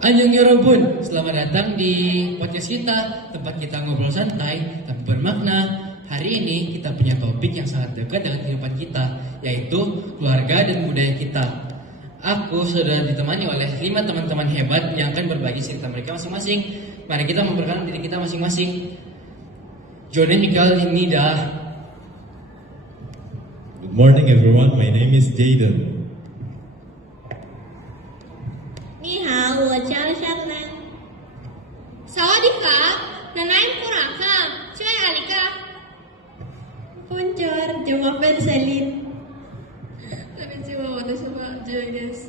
Annyeong Yorobun, selamat datang di podcast kita, tempat kita ngobrol santai tapi bermakna. Hari ini kita punya topik yang sangat dekat dengan kehidupan kita, yaitu keluarga dan budaya kita. Aku sudah ditemani oleh 5 teman-teman hebat yang akan berbagi cerita mereka masing-masing. Mari kita memperkenalkan diri kita masing-masing. Johnny Mikal Nida. Good morning, everyone. My name is Jaden. 你好，我叫香楠。萨瓦迪卡，奶奶不让看，去哪里个？Bonjour, je m'appelle Celine. Konnichiwa, watashi wa Joy desu.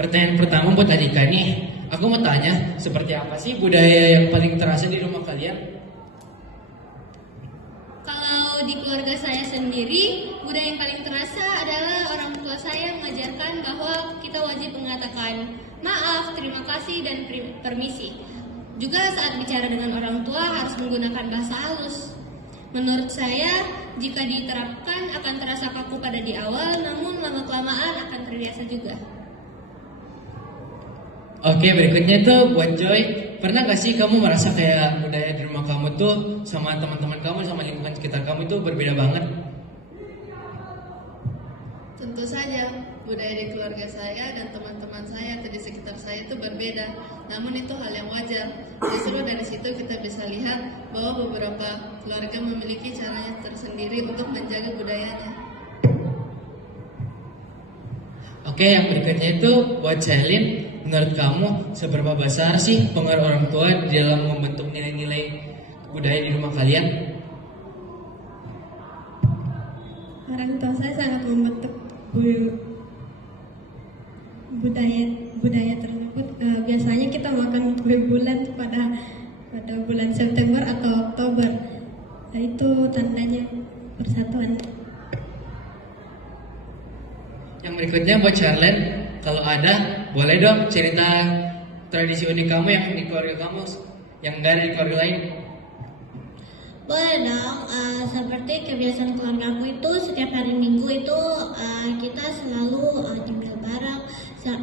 Pertanyaan pertama buat Adika nih. Aku mau tanya, seperti apa sih budaya yang paling terasa di rumah kalian? Kalau di keluarga saya sendiri, budaya yang paling terasa adalah orang tua saya mengajarkan bahwa kita wajib mengatakan maaf, terima kasih, dan permisi. Juga saat bicara dengan orang tua harus menggunakan bahasa halus. Menurut saya, jika diterapkan akan terasa kaku pada di awal, namun lama-kelamaan akan terbiasa juga. Oke, berikutnya tuh buat Joy. Pernah gak sih kamu merasa kayak budaya di rumah kamu tuh sama teman-teman kamu, sama lingkungan sekitar kamu itu berbeda banget? Tentu saja, budaya di keluarga saya dan teman-teman saya atau di sekitar saya itu berbeda. Namun itu hal yang wajar. Justru dari situ kita bisa lihat bahwa beberapa keluarga memiliki caranya tersendiri untuk menjaga budayanya. Oke, yang berikutnya itu buat Celine. Menurut kamu, seberapa besar sih pengaruh orang tua di dalam membentuk nilai-nilai budaya di rumah kalian? Orang tua saya sangat membentuk budaya tersebut. Biasanya kita makan kue bulan pada bulan September atau Oktober. Itu tandanya persatuan. Yang berikutnya buat Charlene. Kalau ada, boleh dong cerita tradisi unik kamu yang di keluarga kamu, yang enggak ada di keluarga lain. Boleh dong, seperti kebiasaan keluargaku itu setiap hari Minggu itu kita selalu nyemil bareng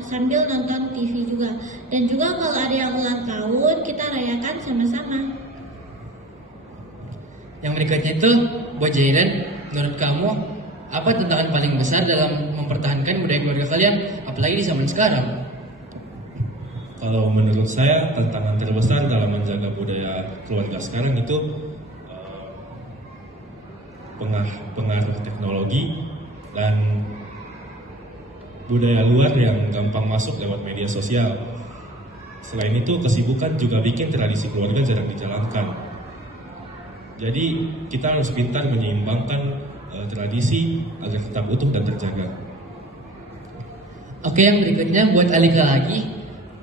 sambil nonton TV juga. Dan juga kalau ada yang ulang tahun kita rayakan sama-sama. Yang berikutnya itu buat Jaden, menurut kamu apa tantangan paling besar dalam mempertahankan budaya keluarga kalian, apalagi di zaman sekarang? Kalau menurut saya, tantangan terbesar dalam menjaga budaya keluarga sekarang itu pengaruh teknologi dan budaya luar yang gampang masuk lewat media sosial. Selain itu, kesibukan juga bikin tradisi keluarga jarang dijalankan. Jadi, kita harus pintar menyeimbangkan tradisi agar tetap utuh dan terjaga. Oke, yang berikutnya buat Alika lagi.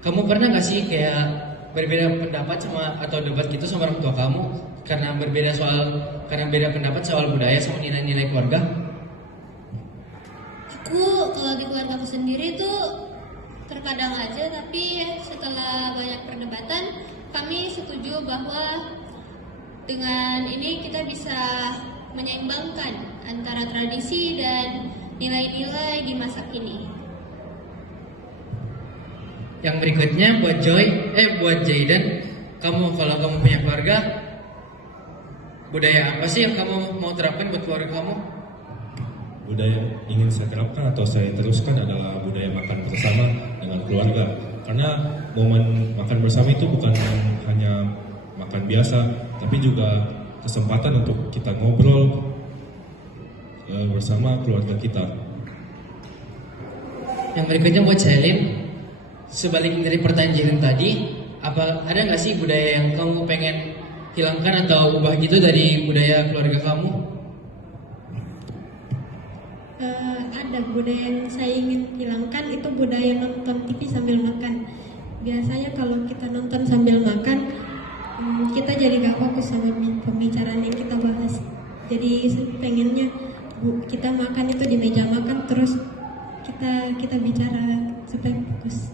Kamu pernah gak sih kayak berbeda pendapat sama atau debat gitu sama orang tua kamu karena beda pendapat soal budaya sama nilai-nilai keluarga? Aku kalau di keluarga aku sendiri tuh terkadang aja, tapi setelah banyak perdebatan kami setuju bahwa dengan ini kita bisa menyeimbangkan antara tradisi dan nilai-nilai di masa kini. Yang berikutnya buat buat Jaden, kalau kamu punya keluarga, budaya apa sih yang kamu mau terapkan buat keluarga kamu? Budaya ingin saya terapkan atau saya teruskan adalah budaya makan bersama dengan keluarga. Karena momen makan bersama itu bukan hanya makan biasa, tapi juga kesempatan untuk kita ngobrol bersama keluarga kita. Yang berikutnya buat Celine, sebalik dari pertanyaan Jiren tadi, ada nggak sih budaya yang kamu pengen hilangkan atau ubah gitu dari budaya keluarga kamu? Ada budaya yang saya ingin hilangkan, itu budaya nonton TV sambil makan. Biasanya kalau kita nonton sambil makan, kita jadi gak fokus sama pembicaraan yang kita bahas. Jadi pengennya kita makan itu di meja makan, terus kita bicara supaya fokus.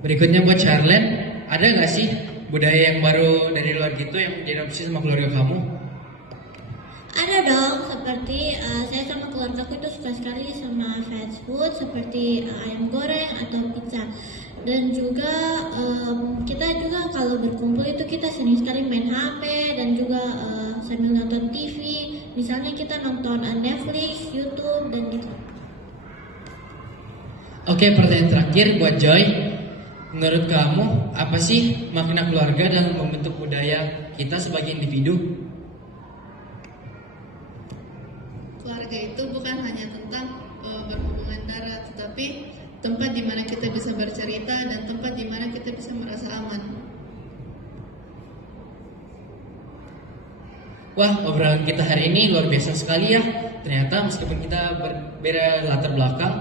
Berikutnya buat Charlene, ada nggak sih budaya yang baru dari luar gitu yang diadopsi sama keluarga kamu? Ada dong, seperti saya sama keluargaku itu suka sekali sama fast food seperti ayam goreng atau pizza. Dan juga kita juga kalau berkumpul itu kita sering sekali main HP dan juga sambil nonton TV. Misalnya kita nonton Netflix, YouTube dan gitu. Oke, pertanyaan terakhir buat Joy. Menurut kamu, apa sih makna keluarga dalam membentuk budaya kita sebagai individu? Keluarga itu bukan hanya tentang berhubungan darah, tetapi tempat di mana kita bisa bercerita dan tempat di mana kita bisa merasa aman. Wah, obrolan kita hari ini luar biasa sekali ya. Ternyata meskipun kita berbeda latar belakang,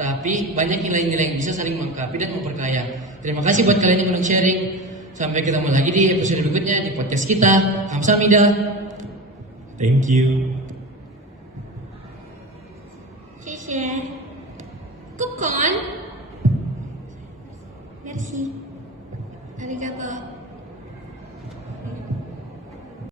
tapi banyak nilai-nilai yang bisa saling melengkapi dan memperkaya. Terima kasih buat kalian yang udah sharing. Sampai ketemu lagi di episode berikutnya di podcast kita. Kamsahamnida. Thank you. 谢谢。 Kukon. Merci. Arigato.